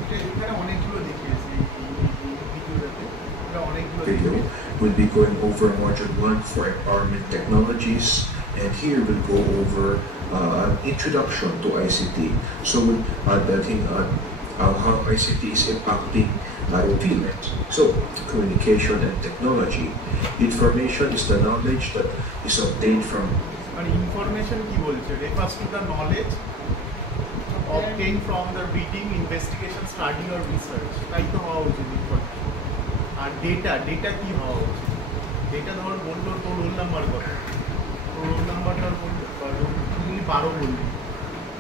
এটা এখানে অনেকগুলো দেখিয়েছি ভিডিওটাতে video we'll be going over module 1 for empowerment technologies, and here we'll go over an introduction to ICT. So I think how ICT is impacting environment. So communication and technology. Information is the knowledge that is obtained from information কি বলছে refers to the knowledge obtained from the reading, investigation, study or research. তাই তো হওয়া উচিত information. আর data কি হওয়া উচিত data ধর বললো তোর রোল নাম্বার কত তোর রোল নাম্বারটা বললো তুমি 12 বললি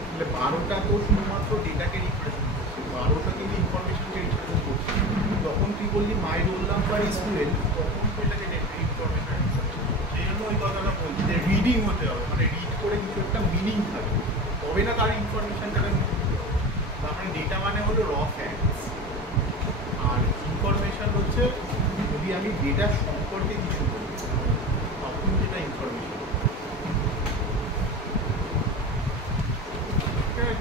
তাহলে 12টা তো শুধুমাত্র ডেটাকে রিপ্রেজেন্ট করছে 12টা কিন্তু ইনফরমেশনকে রিপ্রেজেন্ট করছে যখন তুই বললি মাই রোল নাম্বার ইজ 12 তখন তো এটাকে ইনফরমেশন সেই জন্য ওই কথাটা বলছি যে রিডিং হতে হবে মানে রিড করে কিছু একটা মিনিং থাকবে তবে না তার ইনফরমেশনটাকে তার মানে ডেটা মানে হলো র ফ্যাক্টস আর ইনফরমেশন হচ্ছে যদি আমি ডেটা সম্পর্কে কিছু বলি তখন যেটা ইনফরমেশন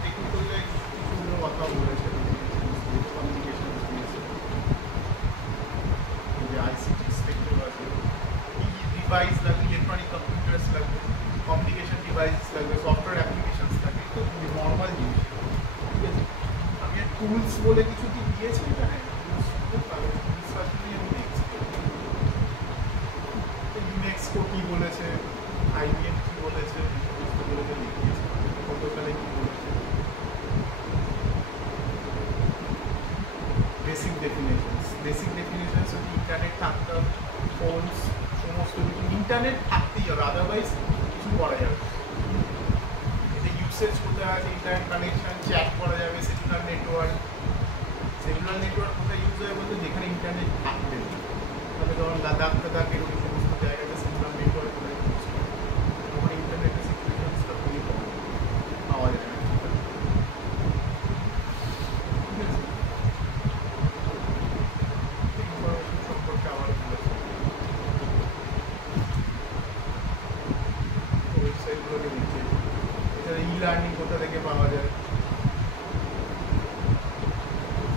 টেকনিক্যাল কিছুগুলো কথা বলেছে কমিউনিকেশন যে আইসিটি সেক্টর আছে কি ডিভাইস লাগবে ইলেকট্রনিক কম্পিউটার্স লাগবে কমিউনিকেশন ডিভাইস লাগবে সফটওয়্যার অ্যাপ্লিকেশনস লাগবে তো নর্মাল জিনিস ঠিক আছে আমি টুলস বলে কিছু কি দিয়েছি এখানে ইউনেস্কো কি বলেছে আইবিএম কি বলেছে কতকালে কি বলেছে বেসিক ডেফিনেশনস ইন্টারনেট থাকতে হবে ফোনস সমস্ত কিছু ইন্টারনেট থাকতেই হবে আদারওয়াইজ কিছু করা যাবে এতে ইউসেজ কোথায় আছে ইন্টারনেট কানেকশন চ্যাট করা যাবে সেলুলার নেটওয়ার্ক কোথায় ইউজ হয় বলতে যেখানে ইন্টারনেট থাকবে তাহলে ধরুন লাদাখ এরকম সমস্ত জায়গাতে সেলুলার নেটওয়ার্ক কোথায় ইউজ করে ওখানে ইন্টারনেটের সিচুয়েশনসটা খুবই কম পাওয়া যায় না ঠিক আছে ইনফরমেশন সম্পর্কে আবার বলেছে ওয়েবসাইটগুলোকে দিচ্ছে এছাড়া ই লার্নিং কোথা থেকে পাওয়া যায়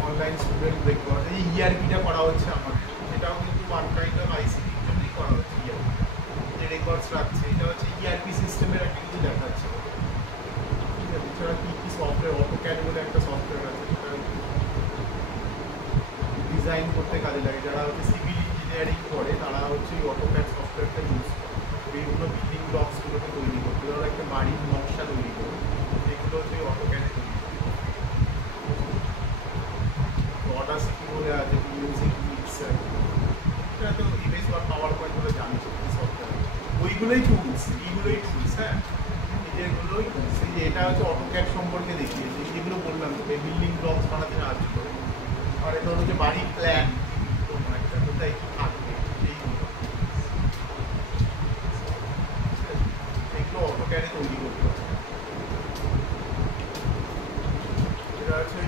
অনলাইন স্টুডেন্ট রেকর্ড এই ইআরপিটা করা হচ্ছে আমাদের সেটাও কিন্তু ওয়ান কাইন্ড অফ আইসিটির জন্যই করা হচ্ছে ইআরপি যে রেকর্ডস রাখছে এটা হচ্ছে ইআরপি সিস্টেমের একটা কিছু দেখাচ্ছে ঠিক আছে এছাড়া কী কী সফটওয়্যার অটোক্যাড বলে একটা সফটওয়্যার আছে সেটা ডিজাইন করতে কাজে লাগে যারা হচ্ছে সিভিল ইঞ্জিনিয়ারিং করে তারা হচ্ছে এই অটোক্যাড সফটওয়্যারটা ইউজ করে এইগুলো বিল্ডিং ব্লকসগুলোকে তৈরি করতে ধরো একটা বাড়ির নকশা তৈরি করে এগুলো হচ্ছে অটোক্যাডে তৈরি অডাসিটি বলে আছে মিউজিক মিক্সার এটা তো ইমেজ বা পাওয়ার পয়েন্ট বলে জানিস সফটওয়্যার ওইগুলোই টুলস হ্যাঁ যেগুলোই টুলস এই যে এটা হচ্ছে অটোক্যাড সম্পর্কে দেখিয়েছি যেগুলো বললাম বিল্ডিং ব্লকস বানাতে সাহায্য করে আর এটা হচ্ছে বাড়ির প্ল্যান কোনো একটা কোথায় কী থাকবে এইগুলো এগুলো অটোক্যাডে তৈরি করতে হবে এটা হচ্ছে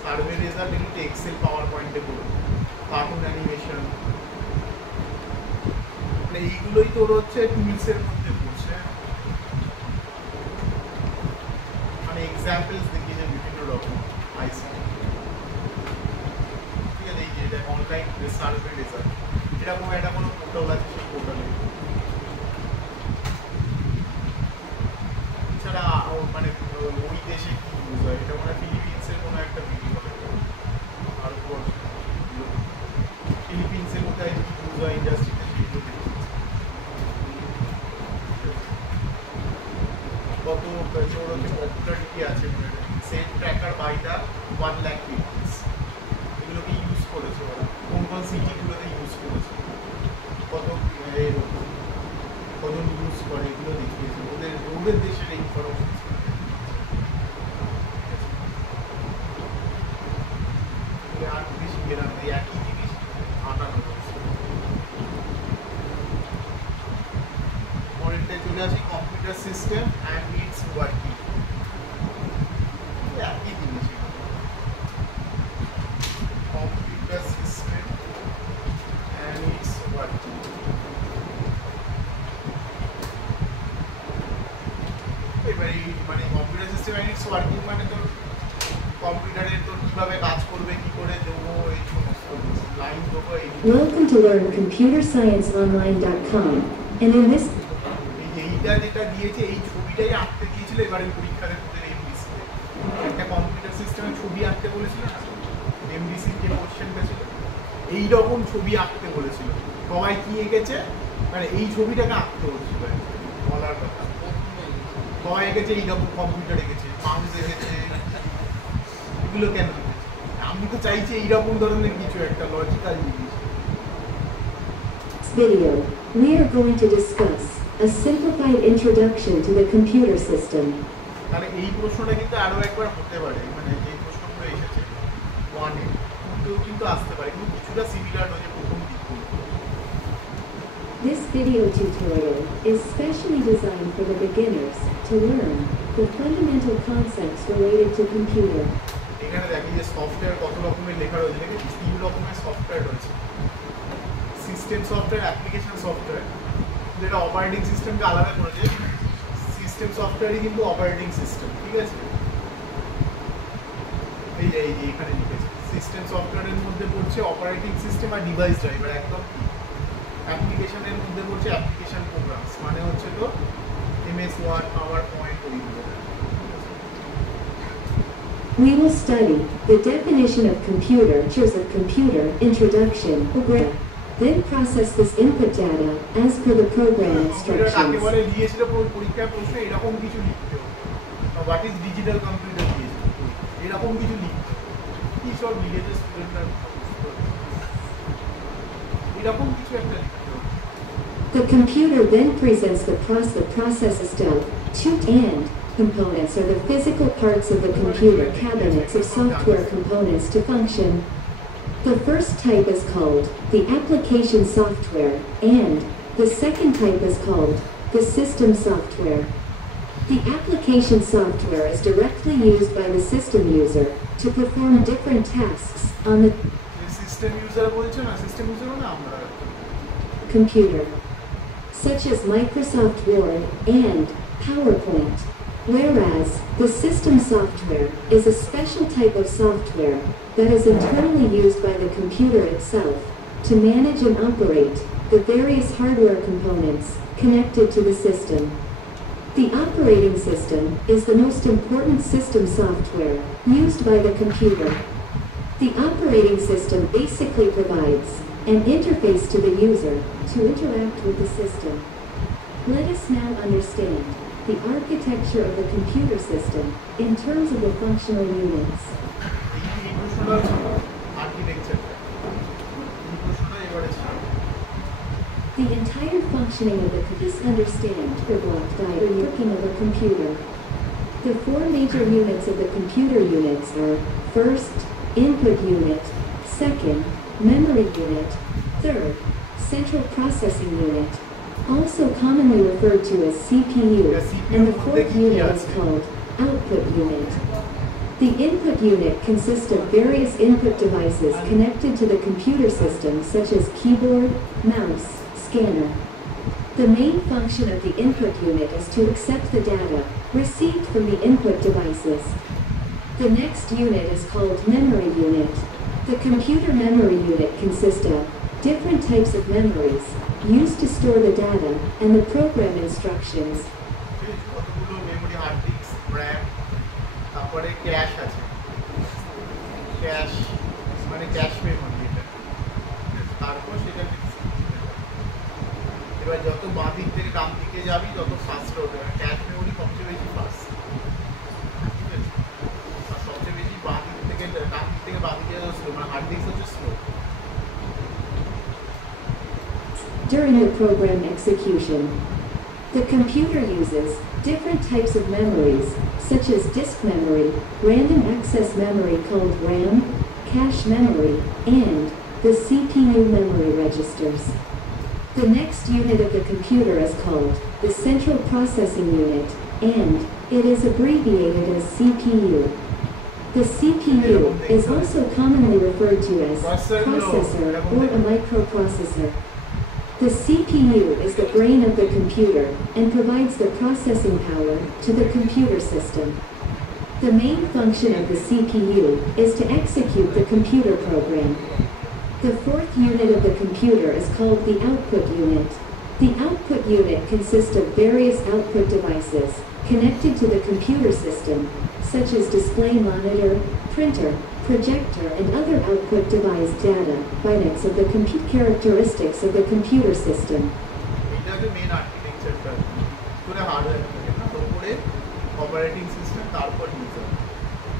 সার্ভে রেজাল্ট এগুলো এক্সেল পাওয়ার পয়েন্টে করবে কার্টুন অ্যানিমেশন মানে এইগুলোই তোর হচ্ছে টুলসের মধ্যে পড়ছে মানে এক্সাম্পলস দেখিয়েছে বিভিন্ন রকম আইসিটি ঠিক আছে এই যে এটা অনলাইন সার্ভে রেজাল্ট এরকম একটা কোনো পোর্টাল আছে সেই পোর্টালে এছাড়া মানে ওই দেশে কি ইউজ হয় এটা মানে ফিলিপিন্সের কোনো একটা ভিডিও ভারতবর্ষ ফিলিপিন্সের কোথায় কি ইউজ হয় ইন্ডাস্ট্রিতে সেগুলো কত ওর হচ্ছে পপুলারিটি আছে মানে cell tracker by the 1 lakh peoples এগুলোকে ইউজ করেছে ওরা system and its working. Yeah, কি জিনিস computer system and its working. এবারে মানে computer system and its working মানে তো কম্পিউটারে তো কিভাবে কাজ করবে কি করে দেবো এই সমস্ত লাইন দেবো এই Welcome to learncomputerscienceonline.com, and in this এইটা যেটা দিয়েছে এই ছবিটাই আঁকতে দিয়েছিল এবারে পরীক্ষাতে তোদের এমডিসি একটা কম্পিউটার সিস্টেমে ছবি আঁকতে বলেছিল না এমডিসি যে কোশ্চেনটা ছিল এই রকম ছবি আঁকতে বলেছিল সবাই কি এঁকেছে মানে এই ছবিটাকে আঁকতে বলেছিল বলার কথা সবাই এঁকেছে এইরকম কম্পিউটার এঁকেছে মাউস এঁকেছে এগুলো কেন আমি তো চাইছি এইরকম ধরনের কিছু একটা লজিক্যাল জিনিস video, we are going to discuss a simplified introduction to the computer system. তাহলে এই প্রশ্নটা কিন্তু আরো একবার হতে পারে মানে যে প্রশ্নগুলো এসেছে ওয়ানে টুতেও কিন্তু আসতে পারে কিন্তু কিছুটা সিমিলার হয়ে প্রথম দিকগুলো This video tutorial is specially designed for the beginners to learn the fundamental concepts related to computer. এখানে দেখি যে সফটওয়্যার কত রকমের লেখা রয়েছে দেখি তিন রকমের সফটওয়্যার রয়েছে সিস্টেম সফটওয়্যার অ্যাপ্লিকেশন সফটওয়্যার যেটা অপারেটিং সিস্টেমকে আলাদা করেছে সিস্টেম সফটওয়্যারই কিন্তু অপারেটিং সিস্টেম ঠিক আছে এই যে এখানে লিখেছে সিস্টেম সফটওয়্যারের মধ্যে পড়ছে অপারেটিং সিস্টেম আর ডিভাইস ড্রাইভার একদম অ্যাপ্লিকেশনের মধ্যে পড়ছে অ্যাপ্লিকেশন প্রোগ্রামস মানে হচ্ছে তো এমএস ওয়ার্ড পাওয়ারপয়েন্ট ওইগুলো We will study the definition of computer, features of computer, introduction, program, then process this input data as per the program instructions. বলে দিয়েছিল পরীক্ষার প্রশ্ন এরকম কিছু লিখতে হবে হোয়াট ইজ ডিজিটাল কম্পিউটার দিয়েছিল এরকম কিছু লিখতে কি সব লিখেছে স্টুডেন্টরা এরকম কিছু একটা লিখতে হবে The computer then presents the process itself. Two and components are the physical parts of the computer cabinets of software components to function. The first type is called the application software, and the second type is called the system software. The application software is directly used by the system user to perform different tasks on the system user বলছে না system ইউজারও না আমরা computer, such as Microsoft Word and PowerPoint. Whereas the system software is a special type of software that is internally used by the computer itself to manage and operate the various hardware components connected to the system. The operating system is the most important system software used by the computer. The operating system basically provides an interface to the user to interact with the system. Let us now understand the architecture of the computer system in terms of the functional units. এই প্রশ্নটা architecture এই প্রশ্নটা এবারে The entire functioning of the computer understand the block diagram working of a computer. The four major units of the computer units are first, input unit, second, memory unit, third, central processing unit, also commonly referred to as CPU, and the fourth unit is called output unit. The input unit consists of various input devices connected to the computer system such as keyboard, mouse, scanner. The main function of the input unit is to accept the data received from the input devices. The next unit is called memory unit. The computer memory unit consists of different types of memories used to store the data and the program instructions. কতগুলো memory hard disk RAM তারপরে cash আছে cash মানে cache memory এটা তারপর সেটা এবার যত বাঁ দিক থেকে ডান দিকে যাবি তত ফাস্ট হবে ক্যাশ মেমরি সবচেয়ে বেশি ফাস্ট ঠিক আছে আর সবচেয়ে বেশি বাঁ দিক থেকে ডান দিক থেকে বাঁ দিকে স্লো মানে হার্ড ডিস্ক হচ্ছে slow During the program execution, the computer uses different types of memories, such as disk memory, random access memory called RAM, cache memory, and the CPU memory registers. The next unit of the computer is called the Central Processing Unit, and it is abbreviated as CPU. The CPU is also commonly referred to as processor or a microprocessor. The CPU is the brain of the computer and provides the processing power to the computer system. The main function of the CPU is to execute the computer program. The fourth unit of the computer is called the output unit. The output unit consists of various output devices connected to the computer system, such as display monitor, printer, projector, and other output device data, bytes of the compute characteristics of the computer system. এটা হচ্ছে main আর্কিটেকচারটা পুরো hardware থাকে না তো উপরে operating system তারপর user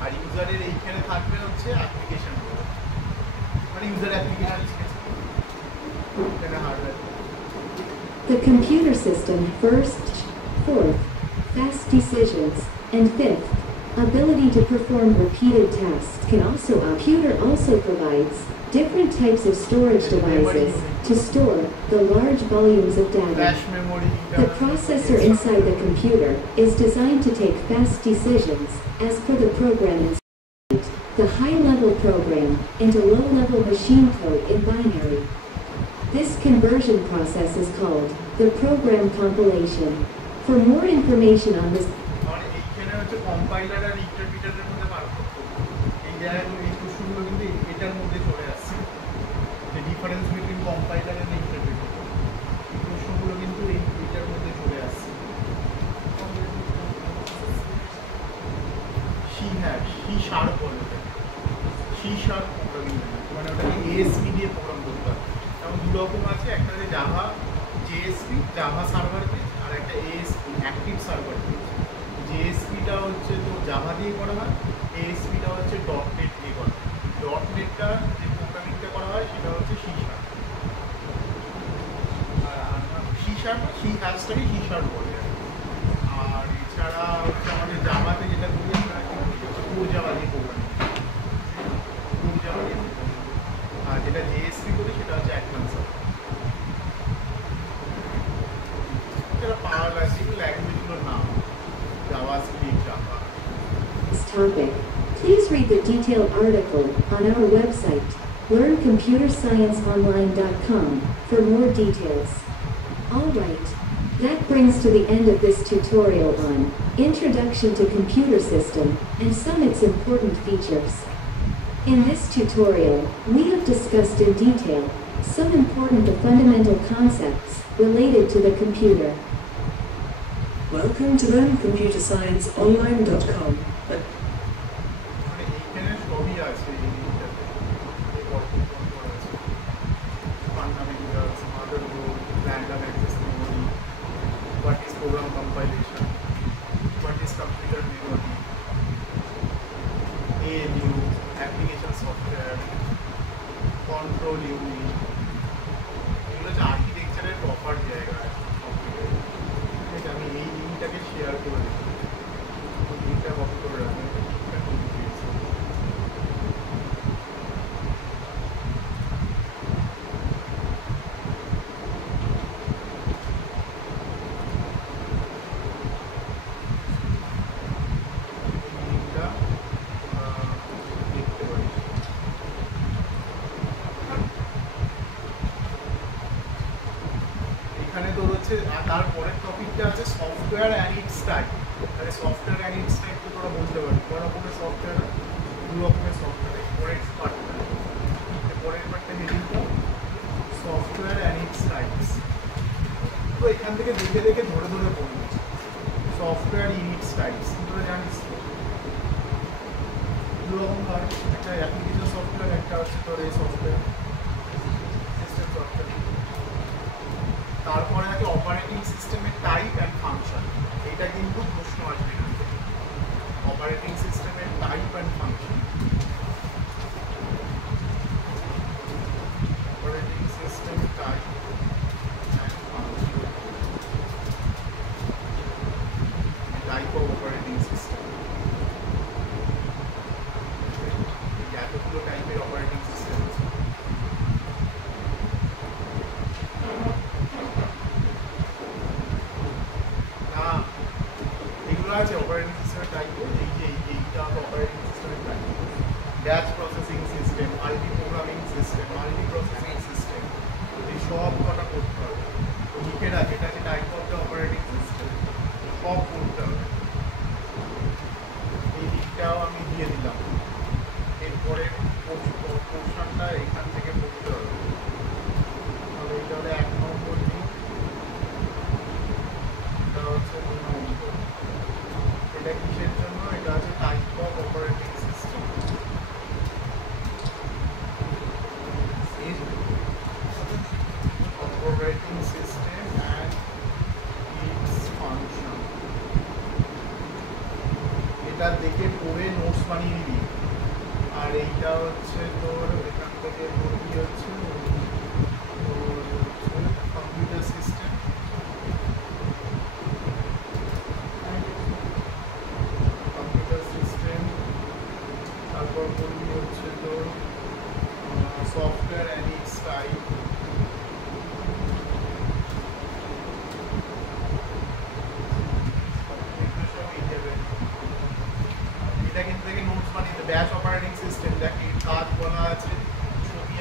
আর ইউজারের এইখানে থাকবে হচ্ছে অ্যাপ্লিকেশন মানে ইউজার অ্যাপ্লিকেশন এখানে hardware The computer system first, fourth, fast decisions, and fifth, ability to perform repeated tasks can also computer also provides different types of storage devices to store the large volumes of data. Flash memory The processor inside the computer is designed to take fast decisions as per the program inside the high-level program into low-level machine code in binary. This conversion process is called the program compilation. For more information on this, মানে এইখানে হচ্ছে compiler আর ইন্টারপ্রিটারের মধ্যে পার্থক্য এই জায়গাগুলো এই প্রশ্নগুলো কিন্তু এটার মধ্যে চলে আসছে যে difference between compiler and interpreter এই প্রশ্নগুলো কিন্তু এইটার মধ্যে চলে আসছে সি শার্প বলে সি শার্প প্রোগ্রামিং মানে ওটাকে এএসপি দিয়ে প্রোগ্রাম করতে হয় এবং দু রকম আছে একটা হচ্ছে Java JSP Java server page আর একটা এএসপি অ্যাক্টিভ সার্ভার পেজ জেএসপিটা হচ্ছে তো জাভা দিয়ে করা হয় এএসপিটা হচ্ছে ডট নেট দিয়ে করা হয় ডট নেটটা যে প্রোগ্রামিংটা করা হয় সেটা হচ্ছে C sharp C sharp C হ্যাশটাকে সি শার্প বলে আর এছাড়া হচ্ছে আমাদের জাভাতে যেটা করি আমরা কোর জাভা দিয়ে প্রোগ্রামিং কোর জাভা দিয়ে আর যেটা জেএসপি করি সেটা হচ্ছে advance topic. Please read the detailed article on our website, learncomputerscienceonline.com, for more details. Alright, that brings to the end of this tutorial on Introduction to Computer System and some its important features. In this tutorial, we have discussed in detail some important fundamental concepts related to the computer. Welcome to learncomputerscienceonline.com. What is program compilation? What is computer memory? ALU, application software, control unit. এগুলো হচ্ছে আর্কিটেকচারের proper জায়গা আমি এই লিঙ্কটাকে share করে দিই লিঙ্কটা copy করে রাখবেন তারপরের টপিকটা আছে সফটওয়্যার অ্যান্ড ইটস টাইপ তাহলে সফটওয়্যার অ্যান্ড ইটস টাইপ তো তোরা বুঝতে পারবি কয় রকমের সফটওয়্যার দু রকমের সফটওয়্যার পরের পার্টটা পরের পার্টটা হেডিংটা সফটওয়্যার অ্যান্ড ইটস টাইপস তো এখান থেকে দেখে দেখে ধরে ধরে পড়বি সফটওয়্যার ইন ইটস টাইপস তোরা জানিস দু রকম হয় একটা অ্যাপ্লিকেশন সফটওয়্যার একটা হচ্ছে তোর এই সফটওয়্যার সিস্টেম সফটওয়্যার তারপরে আছে অপারেটিং সিস্টেমের টাইপ অ্যান্ড ফাংশন এটা কিন্তু প্রশ্ন আসবে এখান থেকে অপারেটিং সিস্টেমের type and function operating system type and function type of operating system এতগুলো টাইপের অপারেটিং সিস্টেম আছে বানিয়ে নিবি। আর এইটা হচ্ছে তোর এখান থেকে করবি হচ্ছে কম্পিউটার সিস্টেম, তারপর করবি হচ্ছে তোর সফটওয়্যার অ্যান্ড ইটস টাইপ, এটা কিন্তু থেকে নোটস বানিয়ে ব্যাচ অপারেটিং সিস্টেম, দেখ কাজ বলা আছে, ছবি